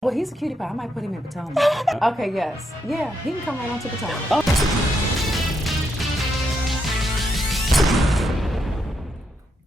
Well, he's a cutie pie. I might put him in Potomac. Okay, yes. Yeah, he can come right on to Potomac.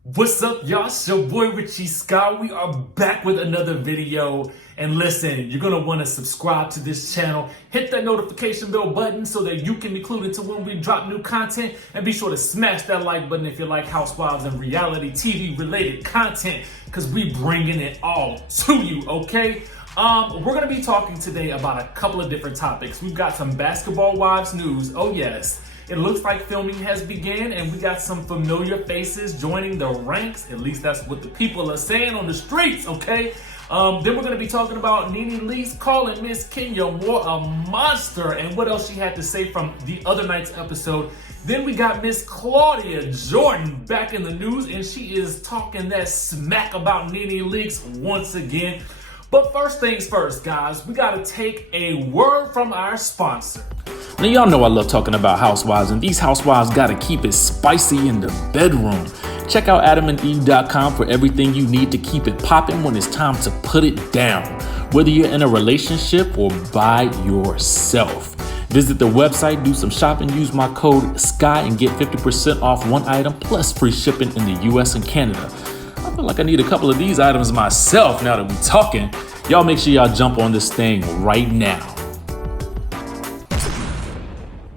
What's up, y'all? It's your boy Richie Scott. We are back with another video. And listen, you're going to want to subscribe to this channel. Hit that notification bell button so that you can be clued into when we drop new content. And be sure to smash that like button if you like Housewives and reality TV related content, because we bringing it all to you, okay? We're going to be talking today about a couple of different topics. We've got some basketball wives news. Oh yes. It looks like filming has begun, and we got some familiar faces joining the ranks. At least that's what the people are saying on the streets, okay? Then we're going to be talking about NeNe Leakes calling Miss Kenya more a monster, and what else she had to say from the other night's episode. Then we got Miss Claudia Jordan back in the news, and she is talking that smack about NeNe Leakes once again. But first things first, guys, we got to take a word from our sponsor. Now, y'all know I love talking about housewives, and these housewives gotta keep it spicy in the bedroom. Check out adamandeve.com for everything you need to keep it popping when it's time to put it down, whether you're in a relationship or by yourself. Visit the website, do some shopping, use my code SKY and get 50% off one item plus free shipping in the US and Canada. I feel like I need a couple of these items myself now that we're talking. Y'all make sure y'all jump on this thing right now.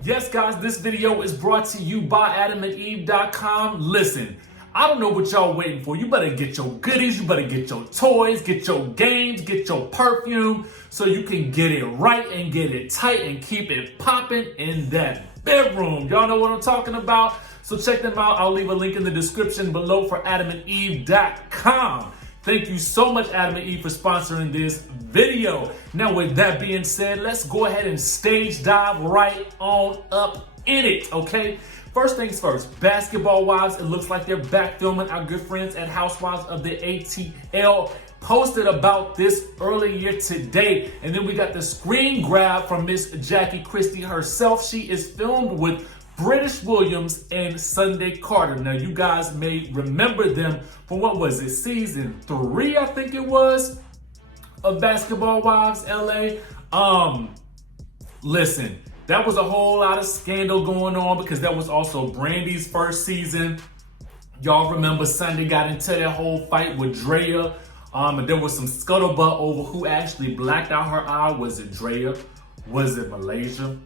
Yes, guys, this video is brought to you by adamandeve.com. Listen, I don't know what y'all waiting for. You better get your goodies, you better get your toys, get your games, get your perfume, so you can get it right and get it tight and keep it popping in that bedroom. Y'all know what I'm talking about? So check them out. I'll leave a link in the description below for adamandeve.com. Thank you so much, Adam and Eve, for sponsoring this video. Now, with that being said, let's go ahead and stage dive right on up in it, okay? First things first, basketball wives, it looks like they're back filming. Our good friends at Housewives of the ATL posted about this earlier today. And then we got the screen grab from Miss Jackie Christie herself. She is filmed with British Williams and Sunday Carter. Now, you guys may remember them from, what was it, season 3, I think it was, of Basketball Wives LA. Listen, that was a whole lot of scandal going on because that was also Brandy's first season. Y'all remember Sunday got into that whole fight with Drea. And there was some scuttlebutt over who actually blacked out her eye. Was it Drea? Was it Malaysia?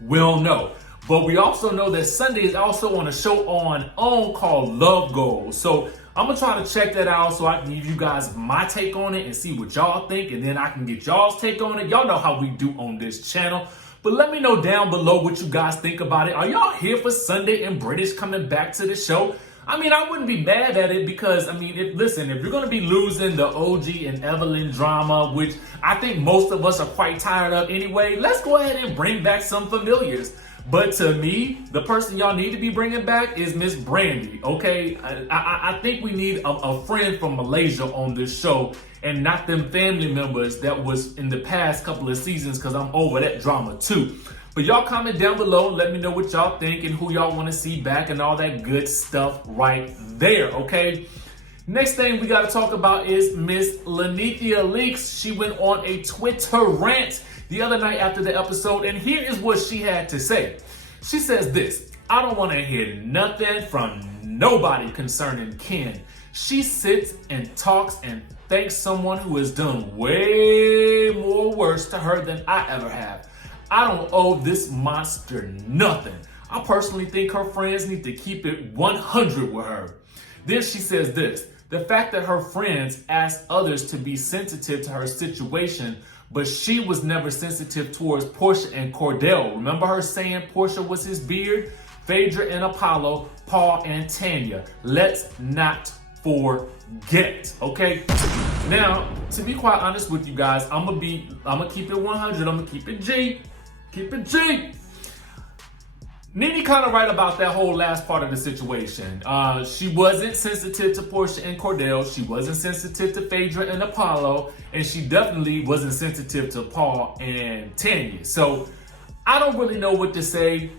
We don't know. But we also know that Sunday is also on a show on OWN called Love Goals. So I'm going to try to check that out so I can give you guys my take on it and see what y'all think. And then I can get y'all's take on it. Y'all know how we do on this channel. But let me know down below what you guys think about it. Are y'all here for Sunday and British coming back to the show? I mean, I wouldn't be mad at it because, I mean, if you're going to be losing the OG and Evelyn drama, which I think most of us are quite tired of anyway, let's go ahead and bring back some familiars. But to me, the person y'all need to be bringing back is Miss Brandy, okay? I think we need a friend from Malaysia on this show and not them family members that was in the past couple of seasons, because I'm over that drama too. But y'all comment down below and let me know what y'all think and who y'all want to see back and all that good stuff right there, okay? Next thing we got to talk about is Miss NeNe Leakes. She went on a Twitter rant the other night after the episode, and here is what she had to say. She says this: I don't want to hear nothing from nobody concerning Ken. She sits and talks and thanks someone who has done way more worse to her than I ever have. I don't owe this monster nothing. I personally think her friends need to keep it 100 with her. Then she says this: the fact that her friends ask others to be sensitive to her situation, but she was never sensitive towards Porsha and Cordell. Remember her saying Porsha was his beard? Phaedra and Apollo, Paul and Tanya. Let's not forget, okay? Now, to be quite honest with you guys, I'm gonna keep it 100. I'm gonna keep it G. Keep it G. NeNe kind of right about that whole last part of the situation. She wasn't sensitive to Porsha and Cordell. She wasn't sensitive to Phaedra and Apollo. And she definitely wasn't sensitive to Paul and Tanya. So I don't really know what to say.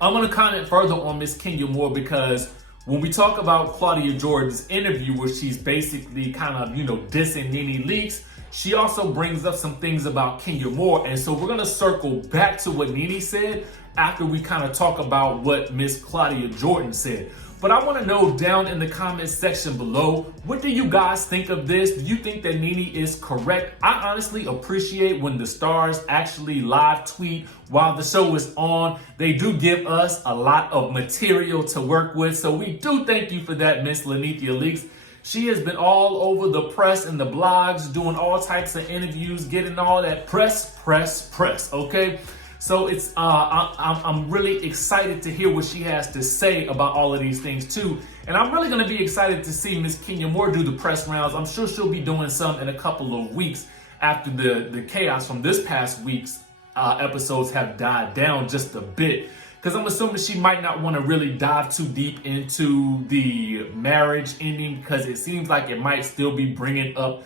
I'm going to comment further on Miss Kenya more because when we talk about Claudia Jordan's interview where she's basically kind of, dissing NeNe Leakes, She also brings up some things about Kenya Moore. And so we're going to circle back to what NeNe said after we kind of talk about what Miss Claudia Jordan said. But I want to know down in the comments section below, what do you guys think of this? Do you think that NeNe is correct? I honestly appreciate when the stars actually live tweet while the show is on. They do give us a lot of material to work with. So we do thank you for that, Miss NeNe Leakes. She has been all over the press and the blogs, doing all types of interviews, getting all that press, okay? So it's I'm really excited to hear what she has to say about all of these things too. And I'm really gonna be excited to see Miss Kenya Moore do the press rounds. I'm sure she'll be doing some in a couple of weeks after the chaos from this past week's episodes have died down just a bit. Because I'm assuming she might not want to really dive too deep into the marriage ending, because it seems like it might still be bringing up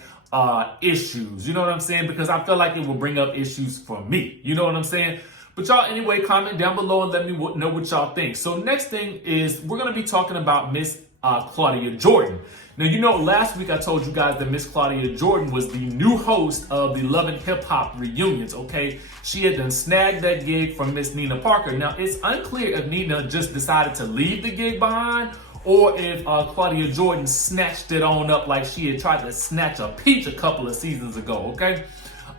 issues. You know what I'm saying? Because I feel like it will bring up issues for me. You know what I'm saying? But y'all, anyway, comment down below and let me know what y'all think. So next thing is we're going to be talking about Miss Claudia Jordan. Now, you know, last week I told you guys that Miss Claudia Jordan was the new host of the Love and Hip Hop reunions, okay? She had done snagged that gig from Miss Nina Parker. Now, it's unclear if Nina just decided to leave the gig behind or if Claudia Jordan snatched it on up like she had tried to snatch a peach a couple of seasons ago, okay?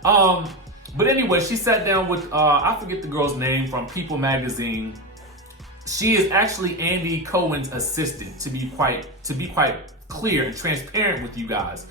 But anyway, she sat down with, I forget the girl's name, from People magazine. She is actually Andy Cohen's assistant, to be quite clear and transparent with you guys.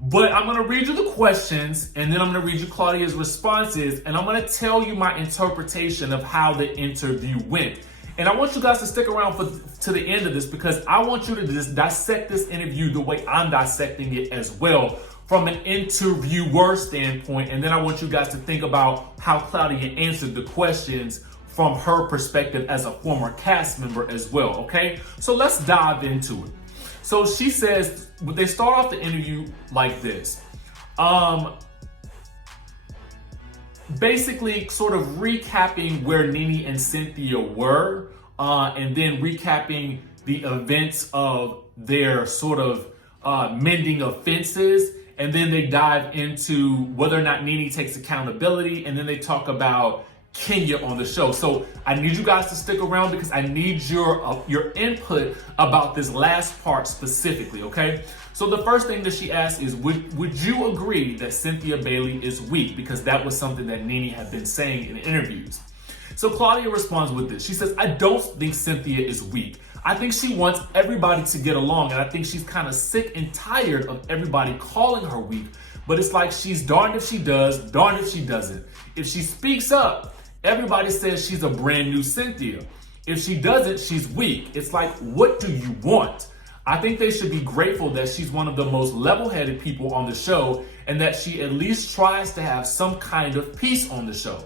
But I'm going to read you the questions, and then I'm going to read you Claudia's responses, and I'm going to tell you my interpretation of how the interview went. And I want you guys to stick around to the end of this, because I want you to just dissect this interview the way I'm dissecting it as well, from an interviewer standpoint. And then I want you guys to think about how Claudia answered the questions from her perspective as a former cast member as well, okay? So let's dive into it. So she says, they start off the interview like this. Basically sort of recapping where NeNe and Cynthia were, and then recapping the events of their sort of mending of fences. And then they dive into whether or not NeNe takes accountability, and then they talk about Kenya on the show. So I need you guys to stick around because I need your input about this last part specifically, okay? So the first thing that she asked is, would you agree that Cynthia Bailey is weak? Because that was something that NeNe had been saying in interviews. So Claudia responds with this. She says, I don't think Cynthia is weak. I think she wants everybody to get along, and I think she's kind of sick and tired of everybody calling her weak. But it's like she's darned if she does, darned if she doesn't. If she speaks up, everybody says she's a brand new Cynthia. If she doesn't, she's weak. It's like, what do you want? I think they should be grateful that she's one of the most level-headed people on the show, and that she at least tries to have some kind of peace on the show.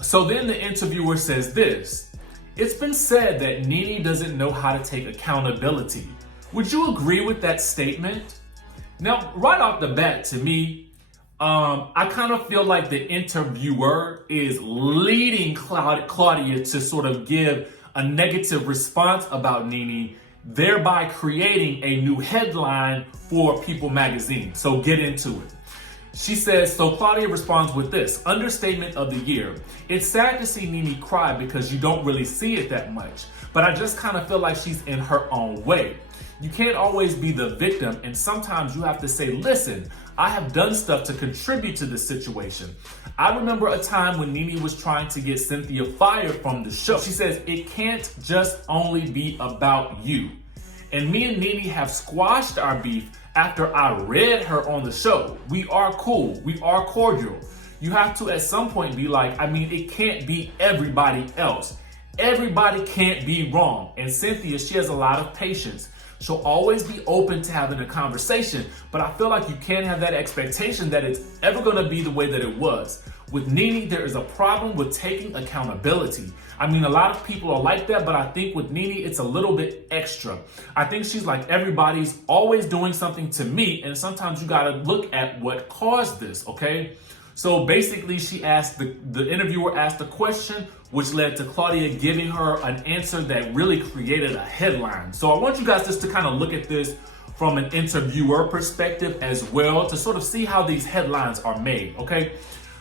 So then the interviewer says this. It's been said that NeNe doesn't know how to take accountability. Would you agree with that statement? Now, right off the bat, to me, I kind of feel like the interviewer is leading Claudia to sort of give a negative response about NeNe, thereby creating a new headline for People magazine. So get into it. She says, so Claudia responds with this, understatement of the year. It's sad to see NeNe cry because you don't really see it that much, but I just kind of feel like she's in her own way. You can't always be the victim, and sometimes you have to say, listen, I have done stuff to contribute to this situation. I remember a time when NeNe was trying to get Cynthia fired from the show. She says, it can't just only be about you. And me and NeNe have squashed our beef after I read her on the show. We are cool. We are cordial. You have to at some point be like, I mean, it can't be everybody else. Everybody can't be wrong. And Cynthia, she has a lot of patience. She'll always be open to having a conversation, but I feel like you can't have that expectation that it's ever gonna be the way that it was. With NeNe, there is a problem with taking accountability. I mean, a lot of people are like that, but I think with NeNe, it's a little bit extra. I think she's like, everybody's always doing something to me, and sometimes you gotta look at what caused this, okay? So basically, she asked, the interviewer asked a question, which led to Claudia giving her an answer that really created a headline. So I want you guys just to kind of look at this from an interviewer perspective as well to sort of see how these headlines are made, okay?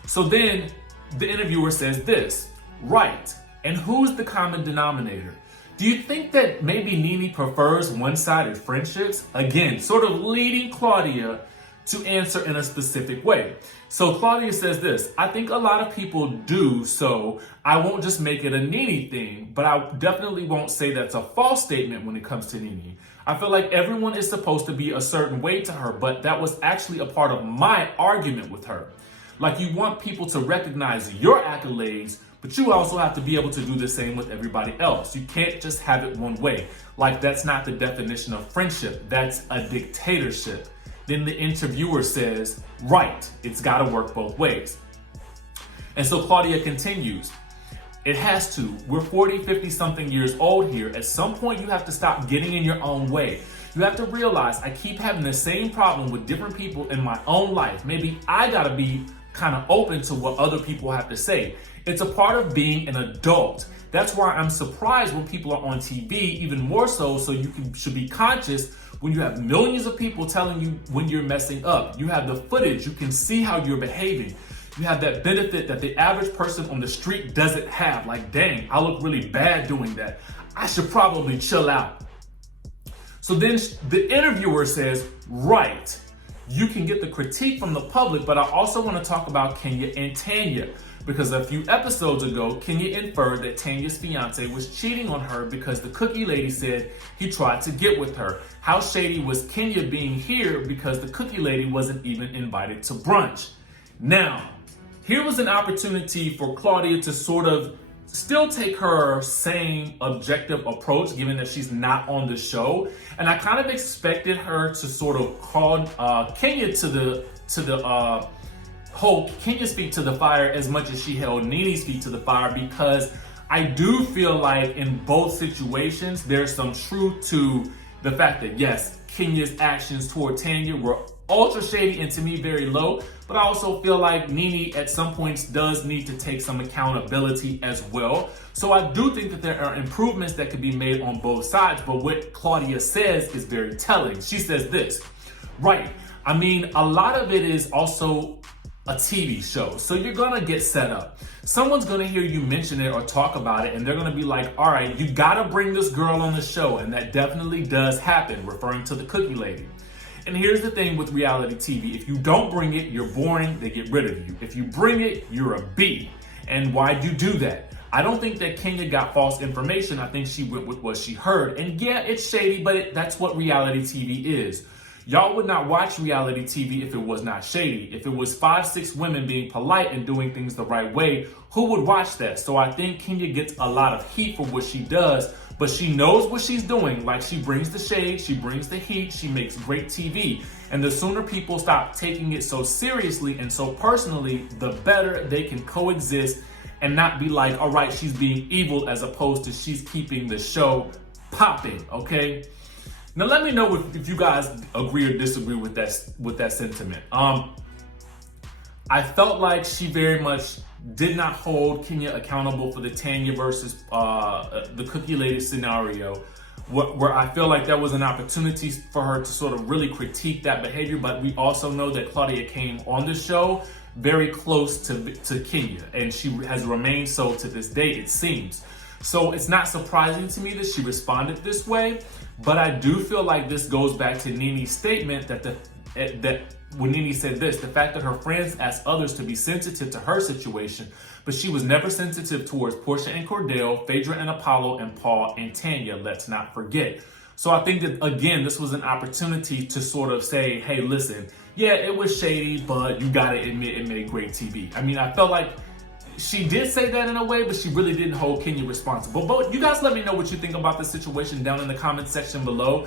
So then the interviewer says this, right, and who's the common denominator? Do you think that maybe NeNe prefers one-sided friendships? Again, sort of leading Claudia to answer in a specific way. So Claudia says this, I think a lot of people do, so I won't just make it a NeNe thing, but I definitely won't say that's a false statement when it comes to NeNe. I feel like everyone is supposed to be a certain way to her, but that was actually a part of my argument with her. Like, you want people to recognize your accolades, but you also have to be able to do the same with everybody else. You can't just have it one way. Like, that's not the definition of friendship. That's a dictatorship. Then the interviewer says, right, it's gotta work both ways. And so Claudia continues, it has to. We're 40, 50 something years old here. At some point, you have to stop getting in your own way. You have to realize I keep having the same problem with different people in my own life. Maybe I gotta be kind of open to what other people have to say. It's a part of being an adult. That's why I'm surprised when people are on TV, even more so should be conscious when you have millions of people telling you when you're messing up. You have the footage, you can see how you're behaving. You have that benefit that the average person on the street doesn't have. Like, dang, I look really bad doing that. I should probably chill out. So then the interviewer says, right, you can get the critique from the public, but I also want to talk about Kenya and Tanya. Because a few episodes ago, Kenya inferred that Tanya's fiance was cheating on her because the cookie lady said he tried to get with her. How shady was Kenya being here because the cookie lady wasn't even invited to brunch? Now, here was an opportunity for Claudia to sort of still take her same objective approach, given that she's not on the show. And I kind of expected her to sort of call Kenya hold Kenya's feet to the fire as much as she held NeNe's feet to the fire, because I do feel like in both situations, there's some truth to the fact that, yes, Kenya's actions toward Tanya were ultra shady and to me very low, but I also feel like NeNe at some points does need to take some accountability as well. So I do think that there are improvements that could be made on both sides, but what Claudia says is very telling. She says this, right, I mean, a lot of it is also a TV show. So you're gonna get set up. Someone's gonna hear you mention it or talk about it, and they're gonna be like, all right, you gotta bring this girl on the show. And that definitely does happen, referring to the cookie lady. And here's the thing with reality TV. If you don't bring it, you're boring, they get rid of you. If you bring it, you're a B. And why'd you do that? I don't think that Kenya got false information. I think she went with what she heard. And yeah, it's shady, but that's what reality TV is. Y'all would not watch reality TV if it was not shady. If it was 5, 6 women being polite and doing things the right way, who would watch that? So I think Kenya gets a lot of heat for what she does, but she knows what she's doing. Like, she brings the shade, she brings the heat, she makes great TV. And the sooner people stop taking it so seriously and so personally, the better they can coexist and not be like, all right, she's being evil, as opposed to she's keeping the show popping, okay? Now let me know if you guys agree or disagree with that sentiment. I felt like she very much did not hold Kenya accountable for the Tanya versus the cookie lady scenario, where I feel like there was an opportunity for her to sort of really critique that behavior. But we also know that Claudia came on the show very close to Kenya, and she has remained so to this day, it seems. So it's not surprising to me that she responded this way. But I do feel like this goes back to NeNe's statement that when NeNe said this, the fact that her friends asked others to be sensitive to her situation, but she was never sensitive towards Porsha and Cordell, Phaedra and Apollo, and Paul and Tanya, let's not forget. So I think that, again, this was an opportunity to sort of say, hey, listen, yeah, it was shady, but you gotta admit it made great TV. I mean, I felt like she did say that in a way, but she really didn't hold Kenya responsible. But you guys let me know what you think about the situation down in the comment section below.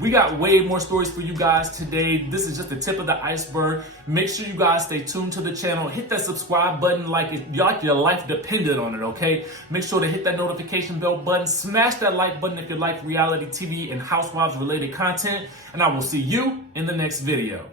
We got way more stories for you guys today. This is just the tip of the iceberg. Make sure you guys stay tuned to the channel. Hit that subscribe button like your life depended on it, okay? Make sure to hit that notification bell button. Smash that like button if you like reality TV and Housewives related content. And I will see you in the next video.